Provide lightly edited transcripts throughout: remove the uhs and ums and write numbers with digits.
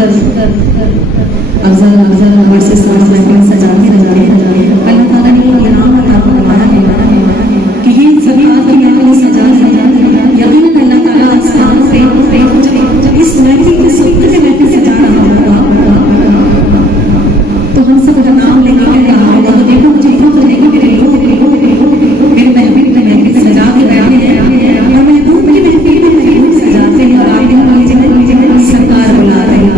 Afzal number से सांस महफिल सजाते अल्लाह ताला ने इनाम अता फरमाया है कि ये सभी आपकी महफिल सजा यकीनन अल्लाह ताला आसमान से इस महफिल के सुख से महफिल सजा रहा होगा तो हम सब नाम लेके कह रहा होगा तो देखो मुझे फख्र है कि मेरे लोग मेरे महफिल में महफिल सजा के बैठे हैं और महबूब की महफिल में महबूब सजाते हैं और आगे सरकार बुला रहे हैं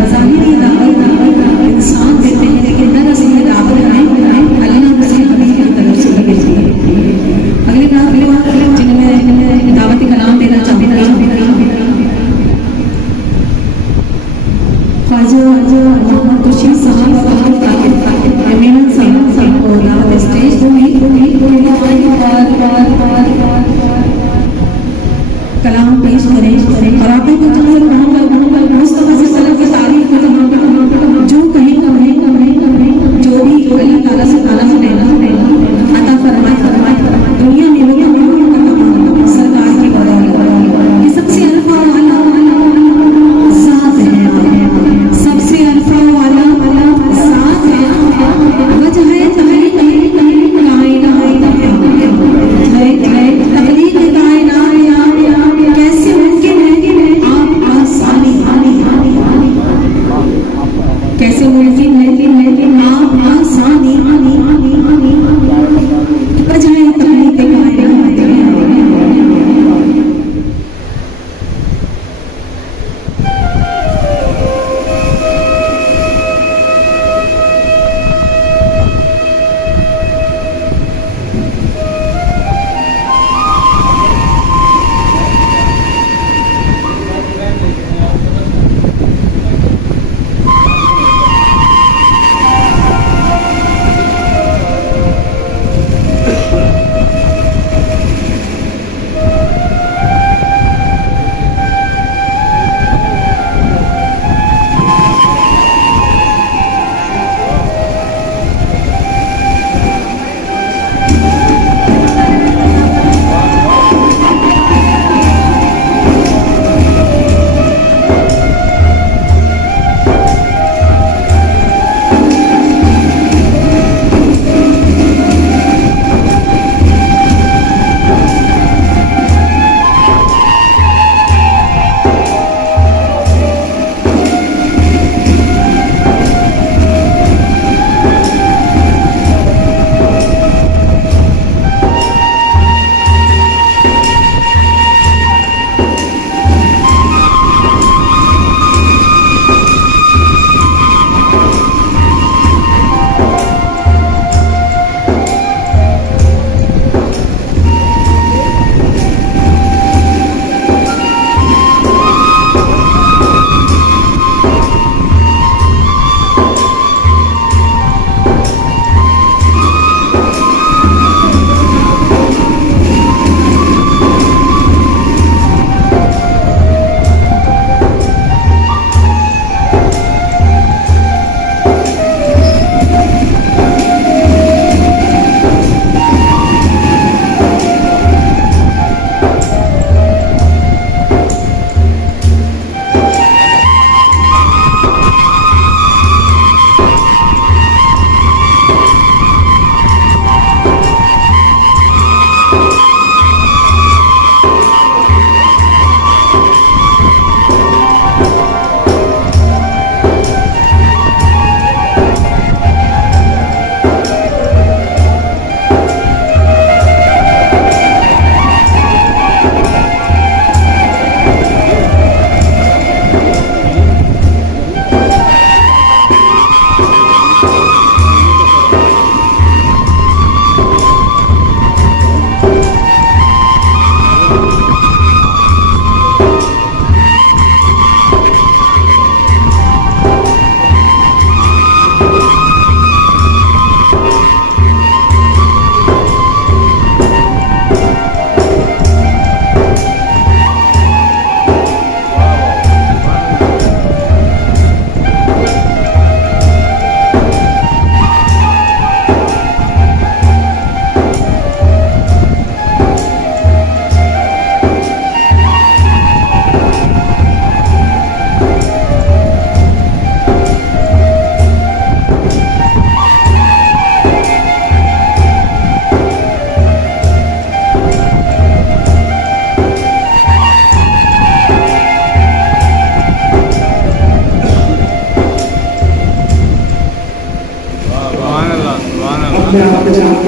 मैं आपके साथ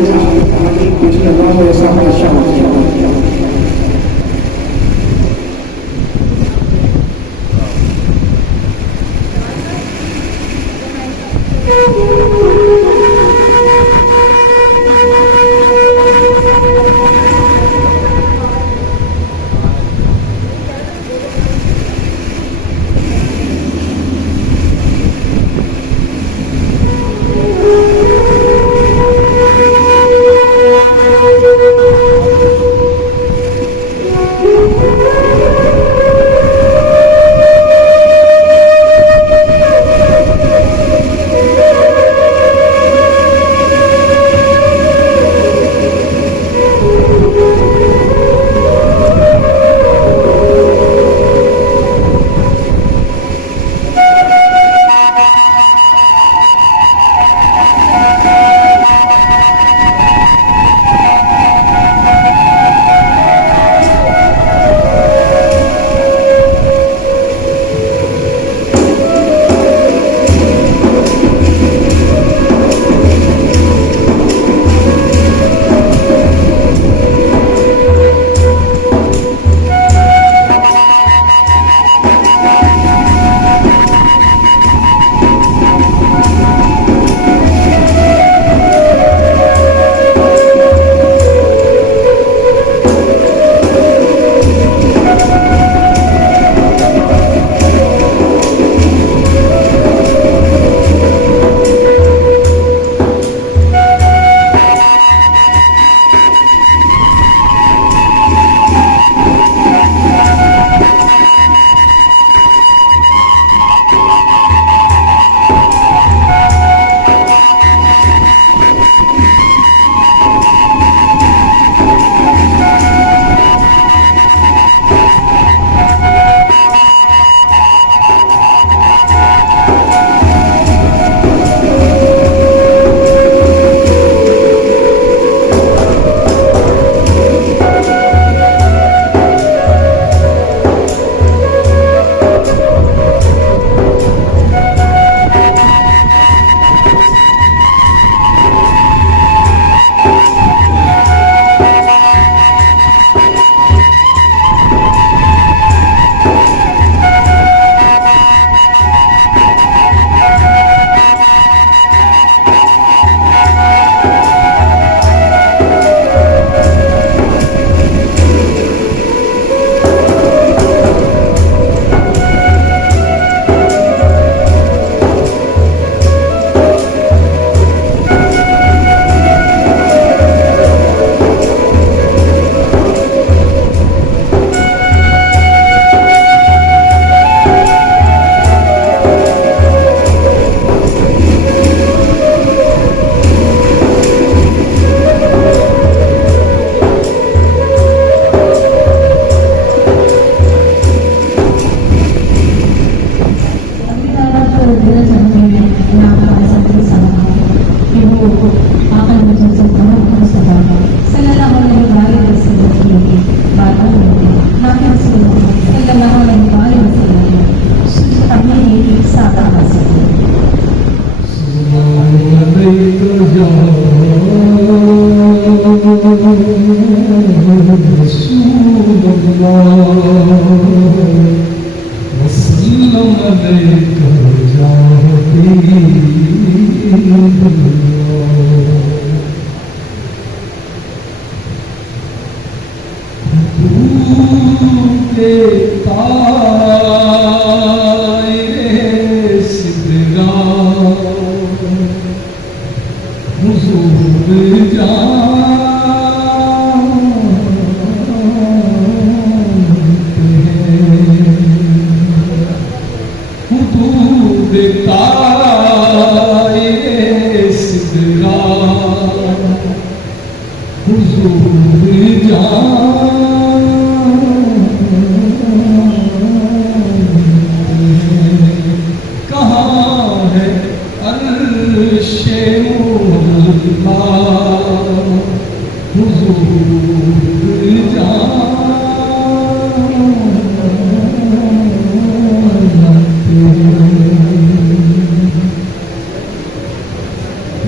कुछ कर रहा हूँ, ऐसा आशा होती है।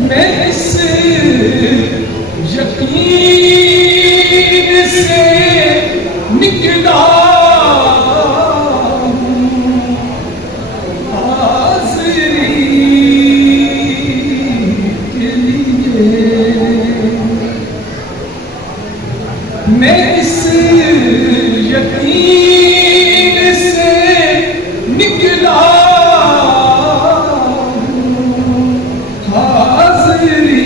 मैं इस मैं इस यकीन से निकला हाज़िरी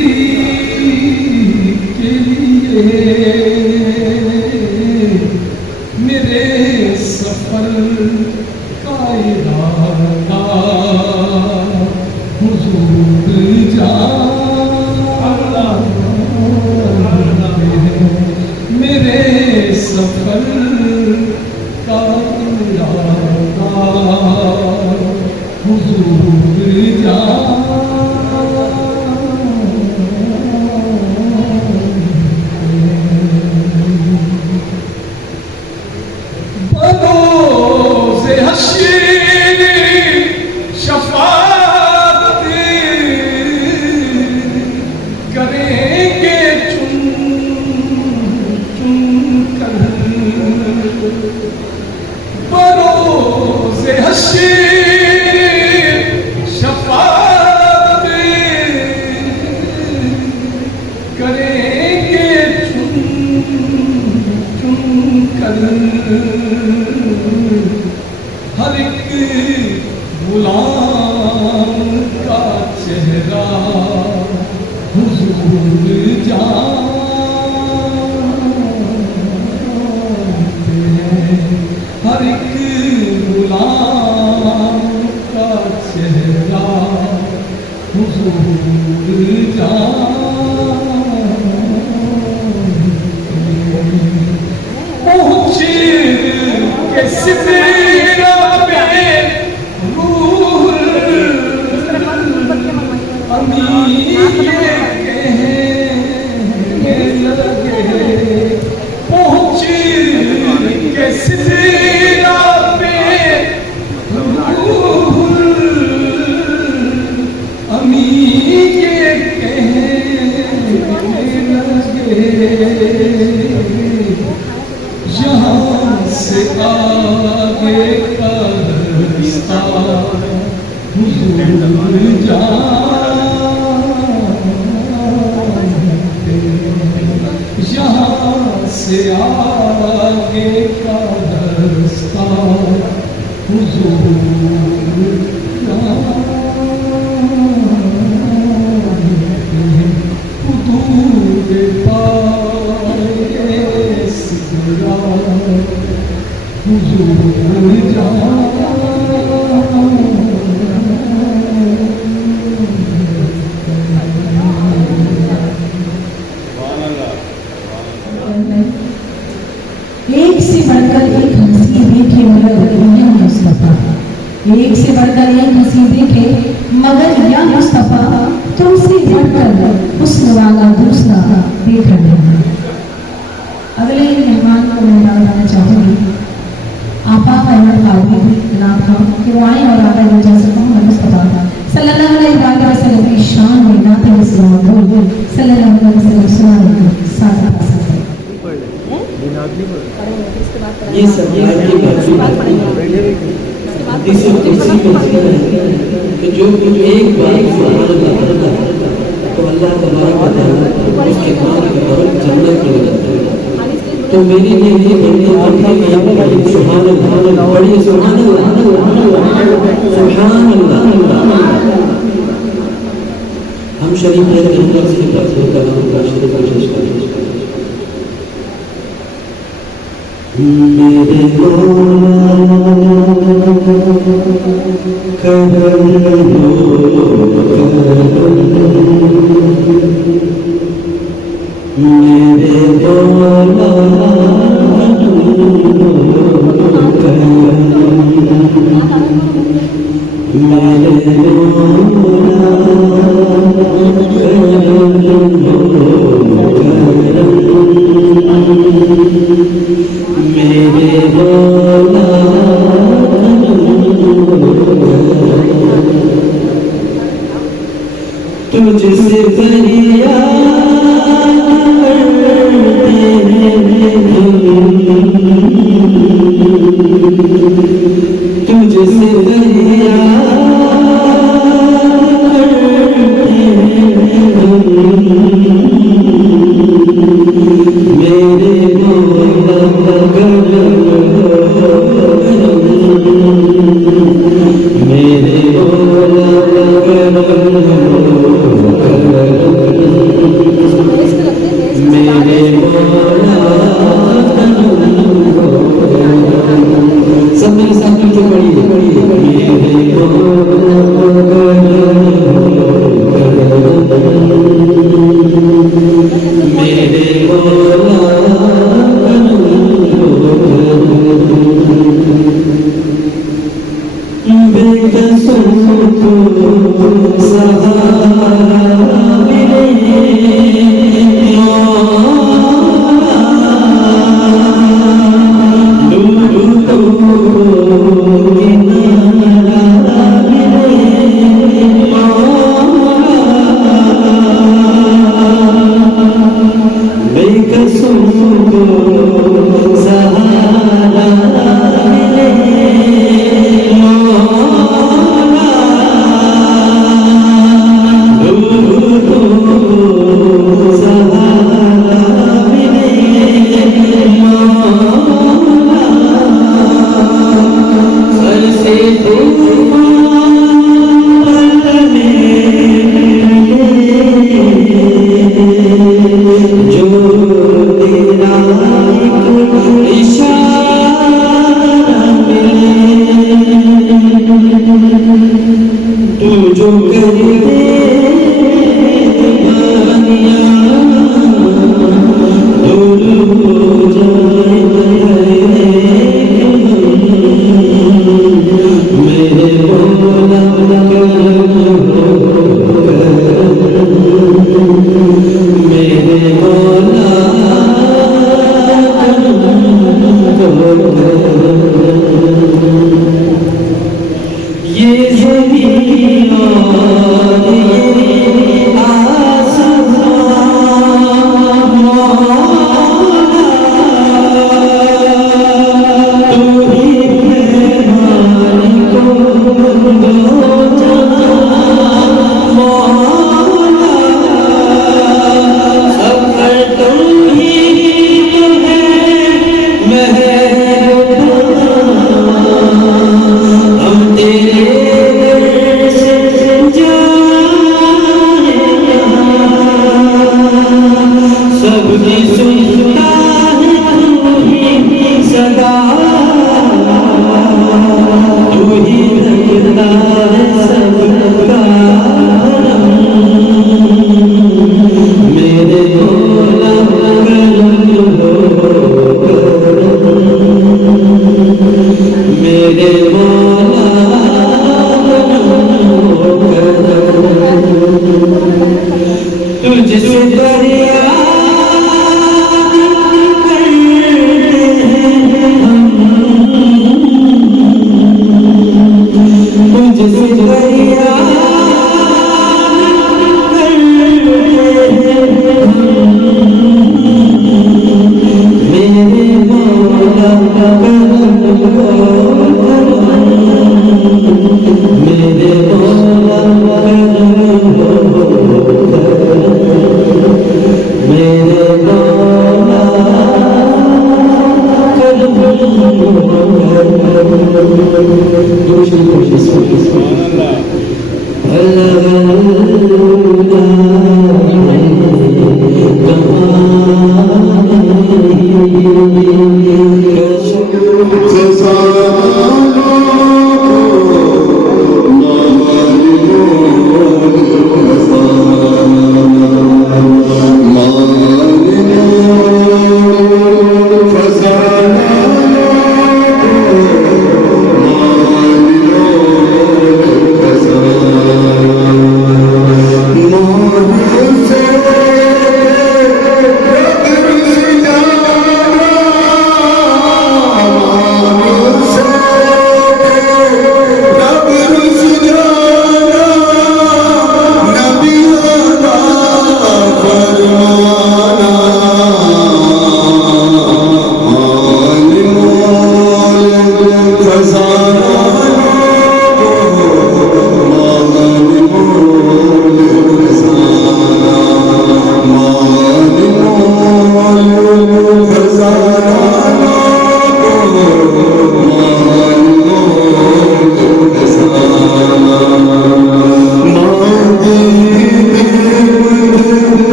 के लिए, मेरे सफर का इरादा हुजूर जाना, मेरे सफर का इरादा हुजूर जाना। बरोज़े हश्र शफ़ाअत करेंगे चुन चुन कर, बरोज़े हश्र शफ़ाअत करेंगे चुन चुन कर। हर एक गुलाम का चेहरा हुजूर जानते हैं, हर एक गुलाम का चेहरा हुजूर जानते हैं। पहुँच के सिदरा पे रूह अमीन ये कहने लगे, पहुँच के सिदरा पे रूह अमीन ये कहने लगे, यहाँ से आगे का रास्ता हुजूर जानते, यहाँ से आगे का रास्ता हुजूर जानते, हुजूर पाए सिदरा हुजूर जानते। एक से बढ़कर एक हंसी देखे मगर या मुस्तफा, एक से बढ़कर एक हंसी देखे मगर या मुस्तफा, तुमसे बढ़कर हुस्न वाला दूसरा देखा नहीं। अगले मेहमान को मैं बताना चाहूँगी आपा अहमद काबी नाम था कि वो आए और आका मोहम्मद मुस्तफा सल्लल्लाहु अलैहि वसल्लम की शान में नाते सल्लल्लाहु अलैहि वसल्लम सुनाने साथ ये सब आपकी महफिल हदीस कुर्सी में जिक्र है कि जो कुछ एक बार सुभान अल्लाह तो अल्लाह तबारक व तआला उसके बाद बरकत जन्नत में हो जाता है। तो मेरे लिए ये बंदे आखिर में सुभान अल्लाह पढ़िए, सुभान अल्लाह सुभान अल्लाह। हम शरीफ है कि अंदर से अपने कलाम का शरीफ कोशिश करें। मेरे तुझसे फरियाद तुझसे फरियाद मेरे मौला सब मेरे साथ मिलकर पढ़िए मेरे मौला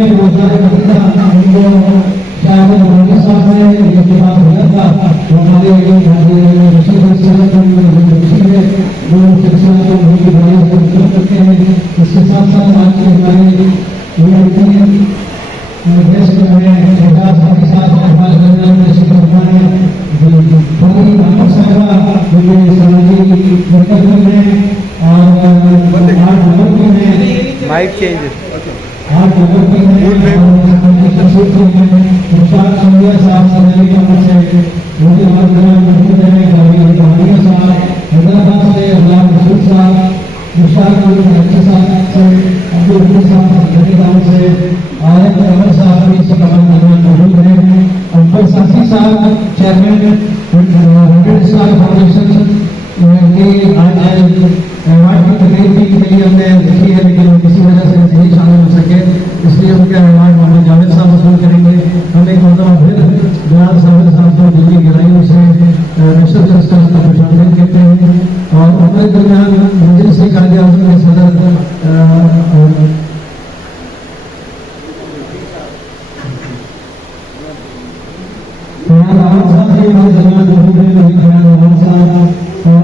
में रोजगार करता उनको शायद मोदी साहब ने ये बात बोला था हमारे शिक्षा को बहुत बढ़िया करते हैं। इसके साथ साथ आज की हमारी देश में सरकार के साथ mike change chairman foundation award की तकरीब के लिए हमने देखी है, लेकिन किसी वजह से नहीं शामिल हो सके, इसलिए उनके अवार्ड मोहम्मद जावेद साहब वसूल करेंगे। हम एक मतलब फिर जनाब साहब को दिल्ली गिराई से नेशनल ट्रस्ट का प्रशासन कहते हैं और हमारे दरमियान मंजिल से कायदे आज़म के सदर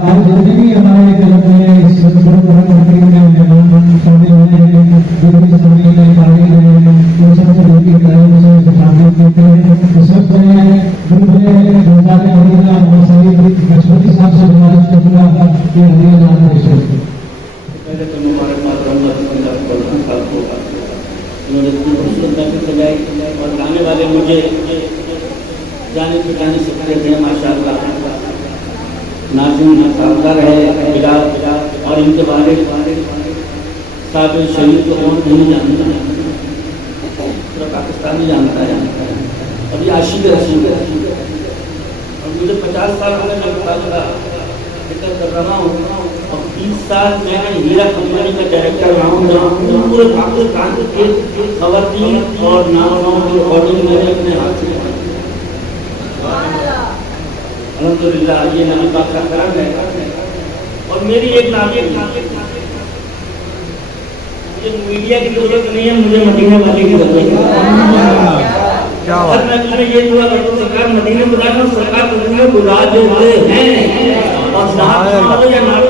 आज जितने भी हमारे क्लब में इस कंट्री में शामिल हुए हैं, दिल्ली शामिल है, कारगिल है, इन सबसे दिल्ली क्लाइंट से शामिल करते हैं। इस वक्त मैं मुझे गुरुद्वारा मदीना और सईद गजपति साहब से गुजारिश करूंगा कि हरियाणा नाम पेश पहले तो मुबारकबाद साहब को उन्होंने इतनी खूबसूरत महफिल सजाई और गाने वाले मुझे जाने पहचाने सकते थे माशाअल्लाह। नाज़िम सावदार है बिलाल और इनके बारे साहब शहीद को कौन नहीं जानता, पूरा पाकिस्तान ही जानता है। और ये आशिक रसूल और मुझे 50 साल हो गए जिक्र कर रहा हूँ और 30 साल मैं हीरा कंपनी का डायरेक्टर रहा हूँ, जहाँ पूरे पाकिस्तान के खवातीन और नौजवानों की रिकॉर्डिंग मैंने अपने हाथ से अल्हम्दुलिल्लाह। ये नबी पाक का करम है। और मेरी एक नाज़िम मुझे मीडिया की जरूरत नहीं है, मुझे मदीने वाले की जरूरत है। और मैं तुम्हें ये दुआ करता हूँ सरकार मदीने बुला लो, सरकार मदीने बुला देते हैं और नात या नात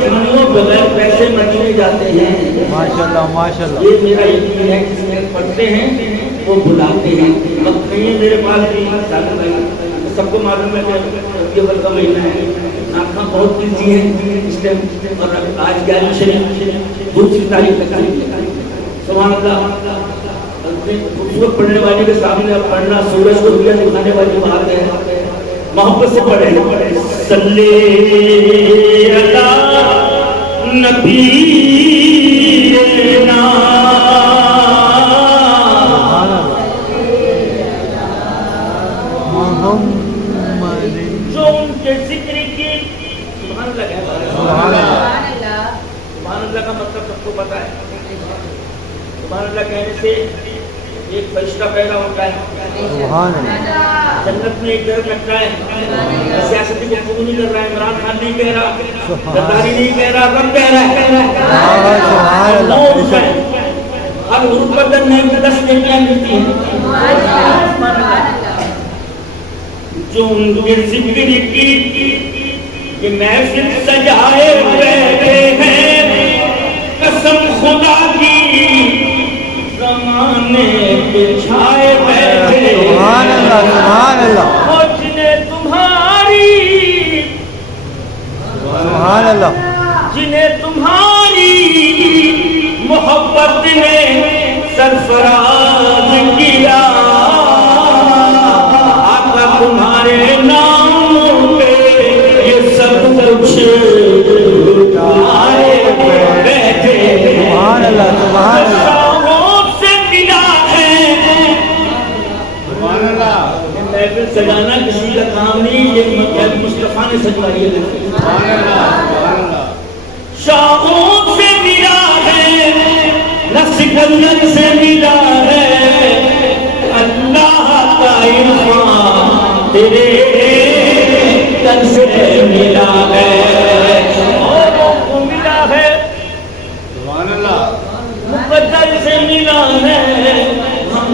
बगैर पैसे मदीने जाते हैं। माशाल्लाह माशाल्लाह। ये मेरा यकीन है, जिसमें पढ़ते हैं वो बुलाते हैं। अब नहीं है मेरे पास भी सबको मालूम है कि बल का महीना है, आँखें बहुत बिजी है इस टाइम। और आज 11 शरीफ दूसरी तारीख तक सुभान अल्लाह। खूबसूरत पढ़ने वाले के सामने अब पढ़ना सूरज को दुनिया दिखाने वाली बात है। मोहब्बत से पढ़े सल्ले अला नबी ना जो उनके जिक्र की सुभान अल्लाह का मतलब सबको पता है। सुभान अल्लाह कहने से एक फरिश्ता पैदा होता है, जन्नत में एक घर लगता है। सियासत की गुफ्तगू नहीं कर रहा है, इमरान खान नहीं कह रहा, गद्दारी नहीं कह रहा, रब कह रहा है। हर हुरूफ पर 10 नेकियां मिलती हैं। जो उनके जिक्र की ये महफिल सजाए बैठे हैं, कसम खुदा की ज़माने पे छाए बैठे। सुभान अल्लाह सुभान अल्लाह। जिन्हें तुम्हारी सुभान अल्लाह, जिन्हें तुम्हारी मोहब्बत ने सरफराज किया, आका तुम्हारे नाम पे ये सब कुछ आए बैठे। सुभान अल्लाह सुभान अल्लाह। महफिल सजाना किसी का काम नहीं, ये मुस्तफा ने सजवाई है। शाहों से मिला है न सिकंदर से मिला है, अल्लाह का इल्हाम तेरे तन से मिला है। और वो मिला है मुक़द्दर से मिला है, हम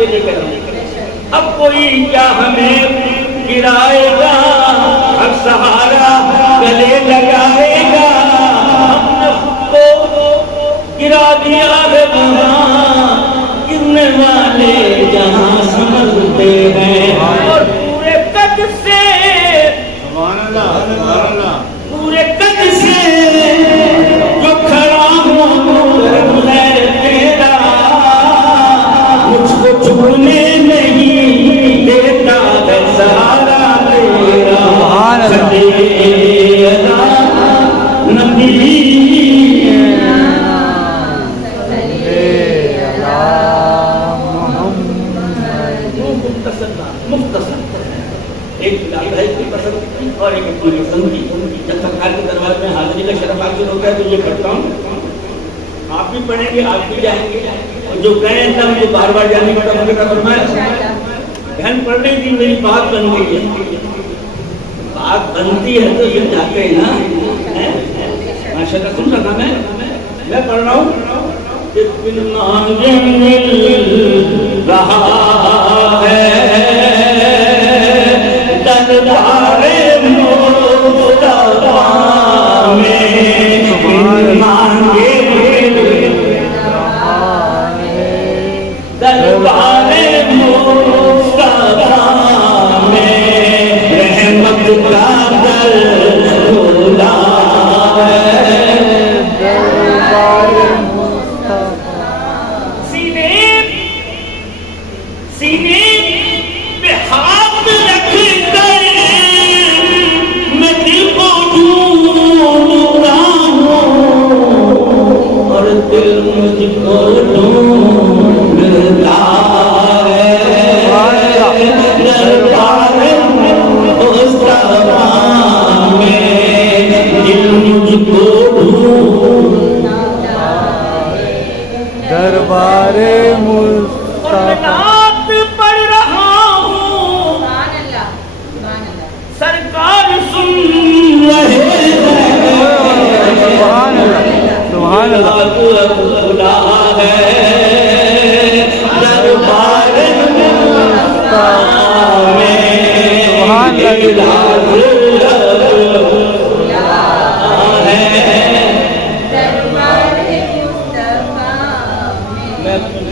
पे लेकर आए। अब कोई क्या हमें गिराएगा, अब सहारा गले लगाएगा। हमने खुद को गिरा दिया है वहाँ, गिरने वाले जहाँ समझते हैं। और पूरे कद से पूरे कद से जो खड़ा हूँ करम है तेरा, मुझको छूने नहीं देता है सहारा तेरा। नबी एक लाभाई की पसंद की और एक अपनी पसंद की। जब सरकार के दरबार में हाजिरी का शरफ हासिल होता है तो ये पढ़ता हूँ, आप भी पढ़ेंगे, आप भी जाएंगे। और जो गए ना मुझे बार बार जाने का मौका फरमाया। बहन पढ़ रही थी, मेरी बात बन गई है। बात बनती है तो ये जाते हैं ना, माशाल्लाह। सुन रहा था मैं पढ़ रहा हूँ कि बिन मांगे मिल रहा है दरबारे मुस्तफा में, बिन मांगे मिल रहा है दरबारे मुस्तफा में, रहमत का दर खुला है दरबारे मुस्तफा। सीने पे हाथ रख कर मैं दिल को ढूंढता हूँ और दिल मुझको ढूंढता है। दरबारे मुस्तफा में दिल मुझको ढूंढता है। दरबारे मुस्तफा पढ़ रहा हूँ, सरकार सुन रहे सुभान अल्लाह खुला है दरबार में, सुभान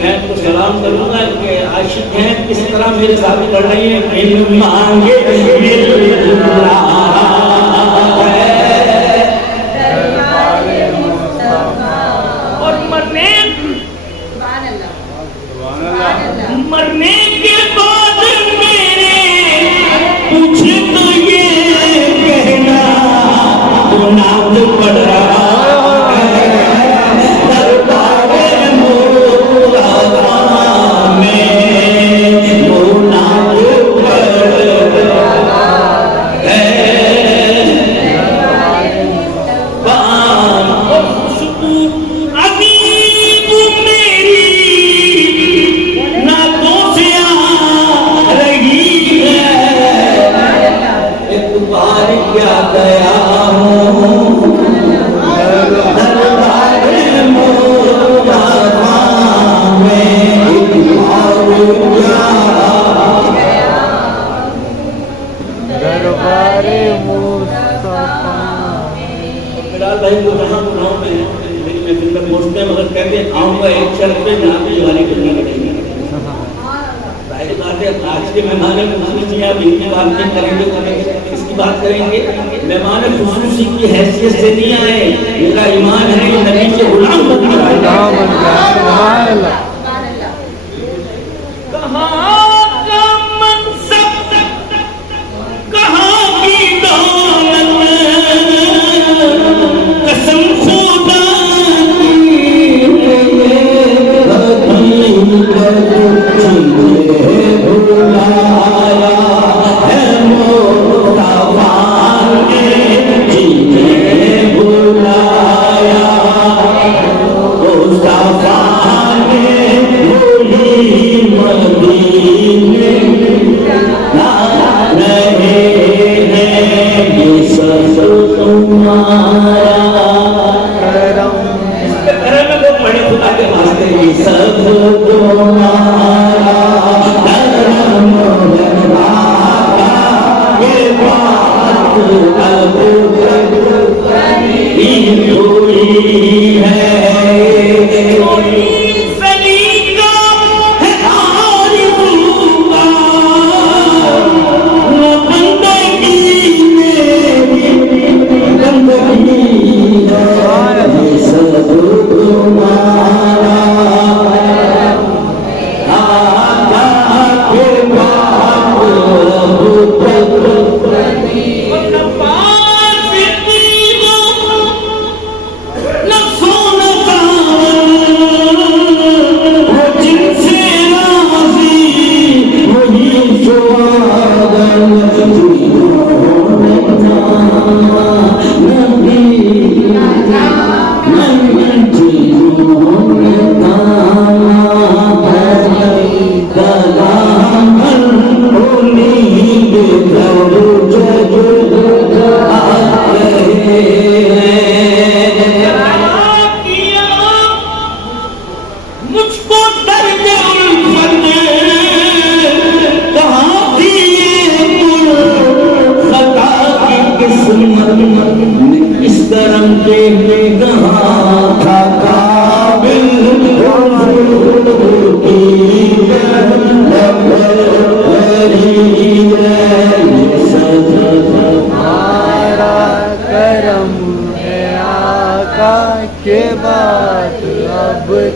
मैं तो सलाम करूंगा कि आशिक हैं किस तरह मेरे साथ लड़ रही हैं। बिन मांगे मिल रहा है और मरने के बाद मेरे पूछे तो ये कहना तो नाम पड़ रहा है। दरबारे मुस्तफा में वो नाम पड़ रहा है। खुशबू अबीब मेरी नातों से आ रही है। एक बार क्या गया हूँ दरबारे मुस्तफा में, एक बार क्या दरबारे मुस्तफा। फिलहाल भाई वो जहाँ गुनाहों में है, मेरी महफिल में पहुँचते हैं मगर कहते हैं आऊँगा एक शर्त पे जहाँ पे जवानी करनी पड़ेगी। जाहिर बात है आज के मेहमान खुसूसी आप इनकी बात नहीं करेंगे, इसकी बात करेंगे। मेहमान खुसूसी की हैसियत से नहीं आए, मेरा ईमान है कि नबी के गुलाम बन गया। सुभान अल्लाह। कहाँ का मनसब, कहाँ की दौलत, कसम खुदा सब तुम्हारा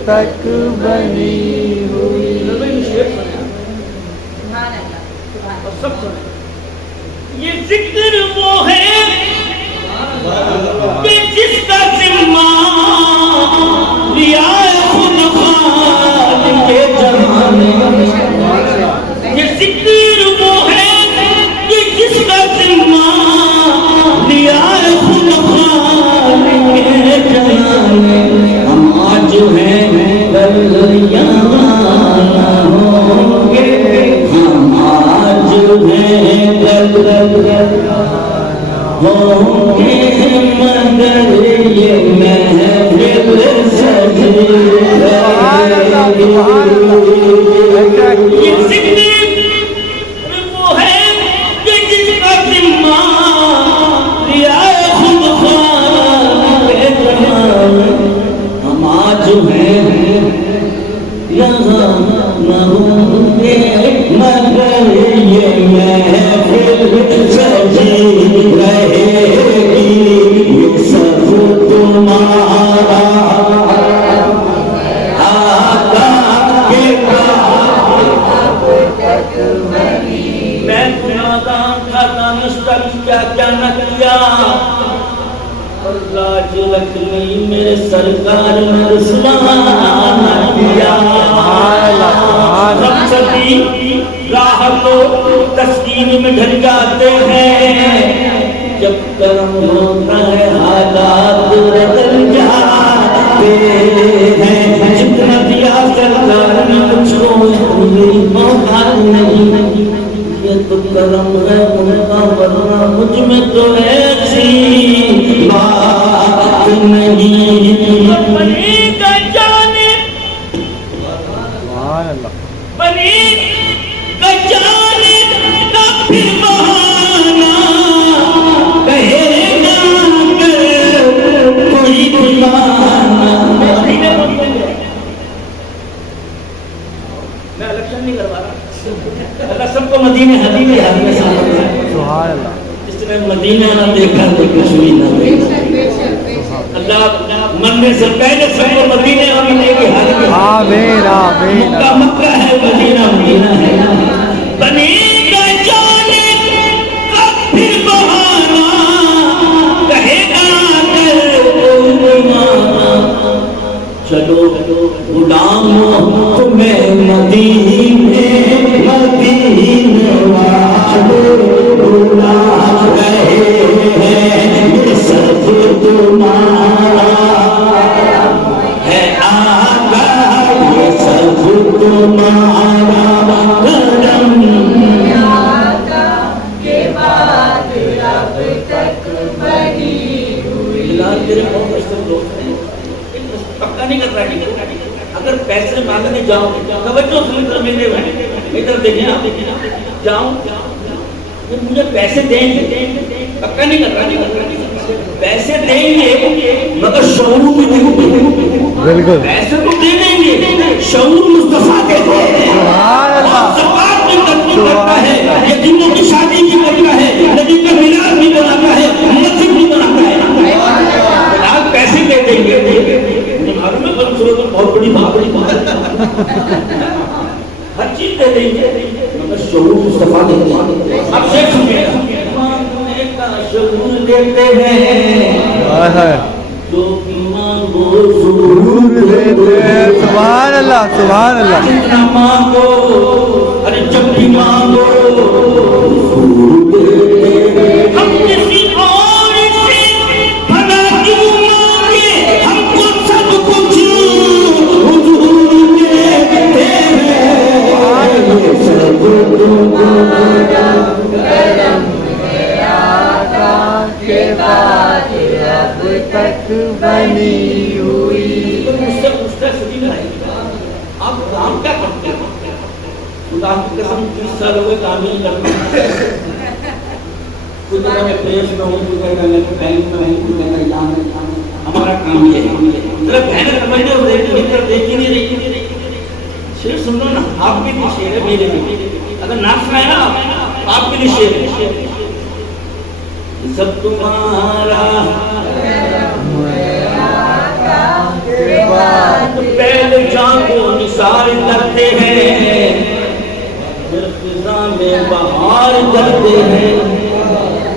तक बनी हुई। शेर सुने और सब सुने। ये जिक्र वो है कि जिसका जिम्मा लिया खुद खालिक जहान। ये जिक्र वो है कि जिसका जिम्मा लिया खुद खालिक जहान। हम आज हैं कल यहाँ ना होंगे, हम आज हैं कल होंगे, मगर ये महफिल सजी रहेगी। ये जिक्र वो है कि जिसका जिम्मा लिया खुद खालिक जहान। हम आज हैं यहाँ न होंगे, मगर ये महफिल सजी रहेगी। ये सब तुम्हारा आका के मैं गुनाहगार था, दानिस्ता क्या क्या न किया, और लाज रख ली मेरे सरकार ने रुसवा किया। सदी राह को तस्कीन में ढल जाते हैं, जब कर्म होता है हालात बदल जाते हैं। जितना दिया सरकार ने मुझको मौका नहीं, ये तो कर्म है उनका, वरना मुझ में तो ऐसी बात नहीं। बनेगा जाने बनेगा जाने का फिर बहाना, कहेगा अगर कोई दीवाना। मैं इलेक्शन नहीं करवा रहा, अल्लाह सबको मदीने हदीने हाथ में साथ है। जिसने मदीना ना देखा तो कुछ भी ना देखा। अल्लाह मरने से पहले सबको मदीने मदीने के हाथ में। आमीन आमीन। मक्का मक्का है, मदीना मदीना है। बनेगा जाने का फिर बहाना, कहेगा अगर कोई दीवाना। चलो गुलामों तुम्हें मदीने मदीने वाले बुला रहे हैं। ये सब तुम्हारा है आका, ये सब तुम्हारा करम। तेरे बहुत ऐसे लोग हैं, पक्का नहीं कर रहा है। अगर पैसे मांगने जाओ, तवज्जो से मेरे इधर देखें, आप जाओ मुझे पैसे देंगे, पक्का नहीं कर रहा, पैसे देंगे मगर शऊर भी देंगे। बिल्कुल पैसे तो दे देंगे, शऊर मुस्तफा के करता है, यतीमों की शादी भी करता है, नबी का मिलाद भी बनाता है, मस्जिद भी बनाता है। आज पैसे दे देंगे, मालूम है बहुत बड़ी बात, हर चीज दे देंगे मगर शऊर मुस्तफा देते हैं। अब शेख सुनिएगा, मांगने का शऊर देते हैं, जो भी मांगो जरूर देते हैं। सुभान अल्लाह सुभान अल्लाह। जितना मांगो, अरे जब भी मांगो हम किसी और से भला क्यों मांगे, हमको सब कुछ हुजूर देते हैं। ये सब तुम्हारा करम है आका के बाद अब तक बनी हुई। तो मुझसे पूछता सदी में आप काम क्या करते हो? खुदा की कसम 30 साल हो गए काम ही नहीं करते। कुछ जगह मैं प्रेस में हूँ, कुछ जगह मैं बैंक में हूँ, कुछ जगह यहाँ में। हमारा काम ये है। तेरा बहन समझने और देख ही नहीं रही। शेर सुन लो ना, आपके लिए शेर है, मेरे लिए। अगर नाच रहा है ना आपके लिए शेर है। सब तुम्हारा पहले फिजा में बहार करते हैं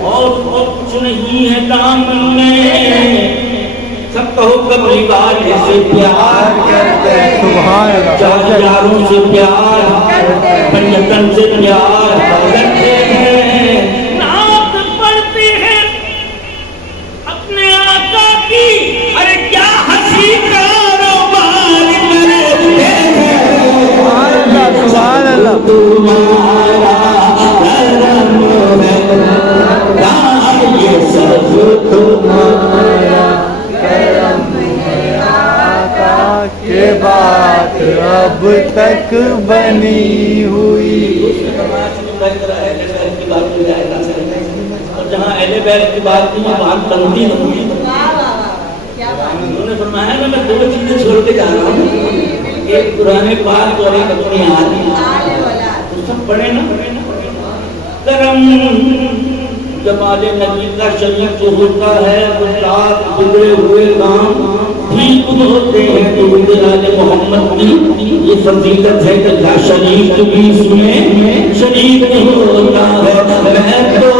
और कुछ नहीं है दामन में, सब कहो कमली वाले से प्यार करते हैं। सुभान अल्लाह। चार यारों से प्यार, पंजतन से प्यार करते हैं, नात पढ़ते हैं अपने आका की। अरे क्या हंसी कारोबार करते हैं, सुभान अल्लाह। तुम्हारा करम है, ये सब तुम्हारा के बात अब तक बनी हुई। और जहाँ अहले बैत की बात नहीं है वहाँ तंजीम हुई। उन्होंने फरमाया ना मैं दो चीजें छोड़ के जा रहा हूँ, एक पुराने पाक और एक अपनी हाथ। तो सब पढ़े ना करम जमाले नबी का शरीफ जो होता है वो रात बिगड़े हुए काम ठीक होते हैं। तो गुजराले मोहम्मद की ये फजीलत है कि क्या शरीफ भी इसमें शरीफ होता है। मैं तो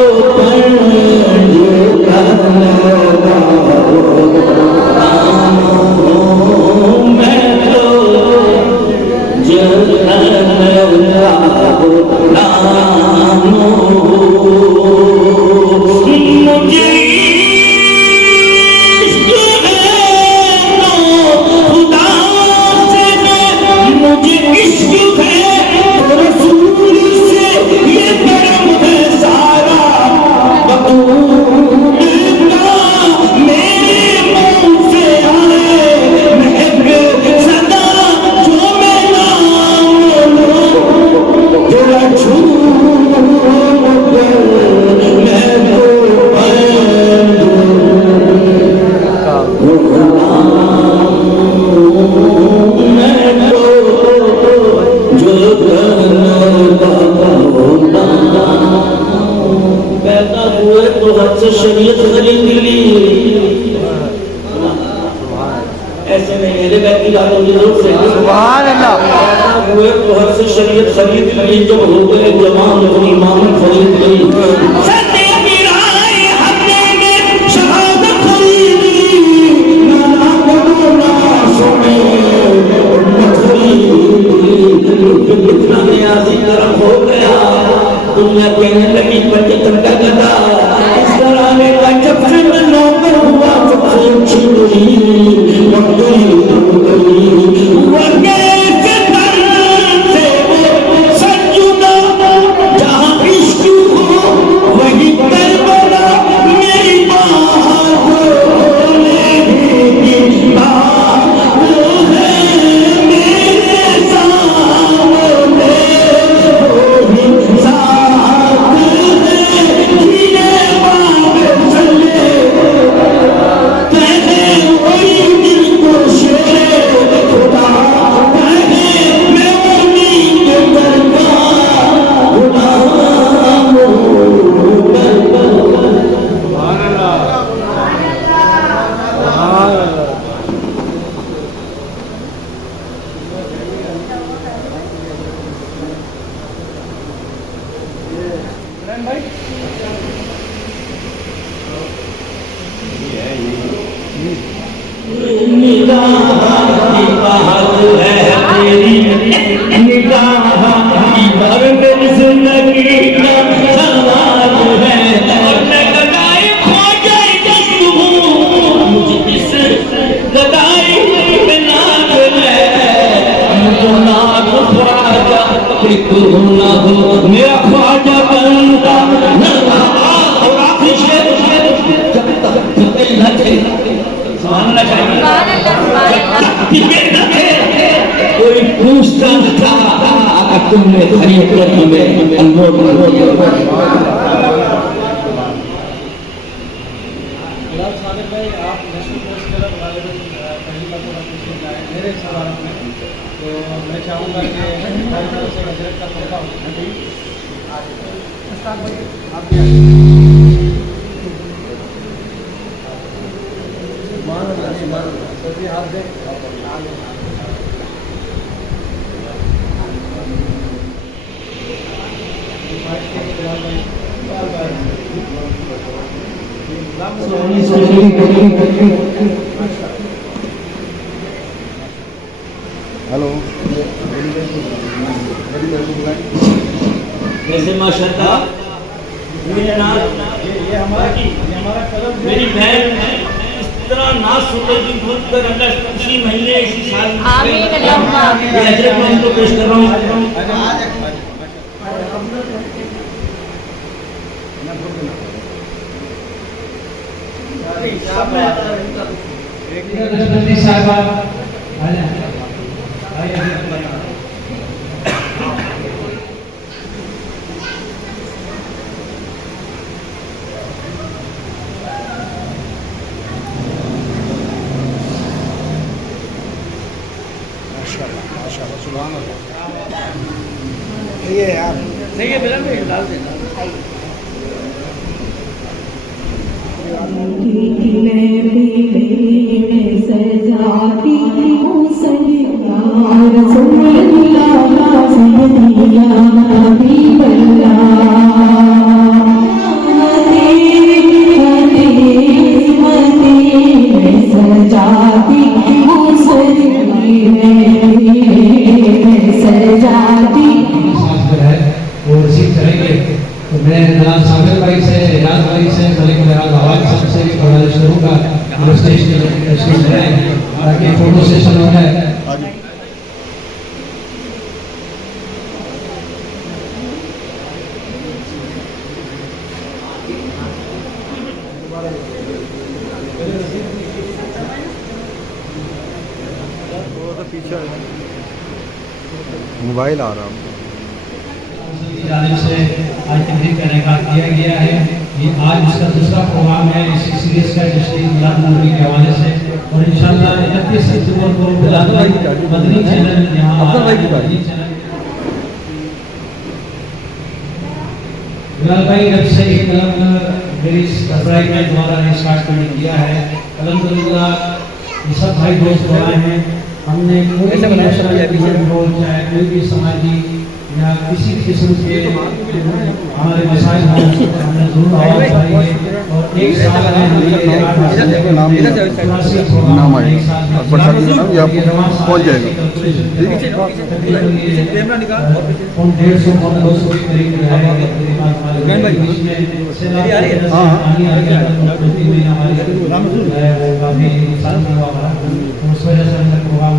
ऐसे नहीं है बैठी बातों की जरूरत से सुभान अल्लाह। हुए तो हर से शरीयत खरीद ली, जब हो गए जवान अपनी इमाम खरीद ली। इतना न्याजी तरफ हो गया, दुनिया कहने लगी पंडित का गदा इस तरह का जब से मैं नौकर हुआ सबसे अच्छी मेरा ख्वाजा बनता और आखिरी शेर जब तक न थे कोई पूछता था अगर तुमने खरीद कर हमें अनमोल तो मैं चाहूँगा कि हमारी तरफ से हजरत का तोहफा होना चाहिए। आप भी हाथ दें। हेलो जैसे माशाल्लाह मेरे नाम मेरी बहन इस तरह नाज सुनने की खुद कर अल्लाह इसी महीने इसी साल आमीन अल्लाहुम्मा ये हजरत मैं उनको पेश कर रहा हूँ। साहबा ये यार नहीं ये बिल्कुल नहीं डाल देना। मैं जनाब साबिर भाई से एजाज भाई से मलिक लिहाज आवाज सबसे फरमाइश करूँगा स्टेज पे ताकि फोटो सेशन हो जाए। मोबाइल आ रहा है जानिब से आज तकरीब का इनेकाद किया गया है। ये आज इसका दूसरा प्रोग्राम है इसी सीरीज का जश्न मिलाद नबी के हवाले से और इंशाल्लाह 31 अक्टूबर को मदनी चैनल यहाँ मदनी चैनल बिलाल भाई जब से ये कलम मेरी सरप्राइज में द्वारा ने स्टार्ट करने किया है अल्हम्दुलिल्लाह ये सब भाई दोस्त आए हैं। हमने कोई चाहे कोई भी समाजी या किसी किस्म के हमारे मसाइल हों हमने जरूर आवाज़ उठाई है और एक साल में नाम आएगा प्रसाद जी का नाम ये आपको पहुँच जाएगा। उन 150 और 200 के करीब उस वजह से हमने प्रोग्राम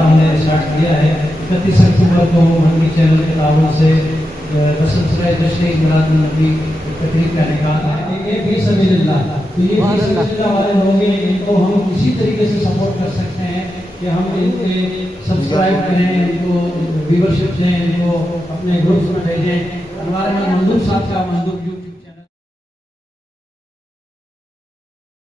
हमने स्टार्ट किया है। 31 अक्टूबर को मदनी चैनल के ताउन से तसल्सल जश्न मिलाद नबी तकरीब का इनेकाद है। ये भी सबिलिल्लाह तो ये भी सबिलिल्लाह वाले लोग हैं इनको हम किसी तरीके से सपोर्ट कर सकते हैं कि हम इनके सब्सक्राइब करें इनको व्यूअरशिप दें इनको अपने ग्रुप्स में भेजें। हमारे में मंदूर साहब का मंदूर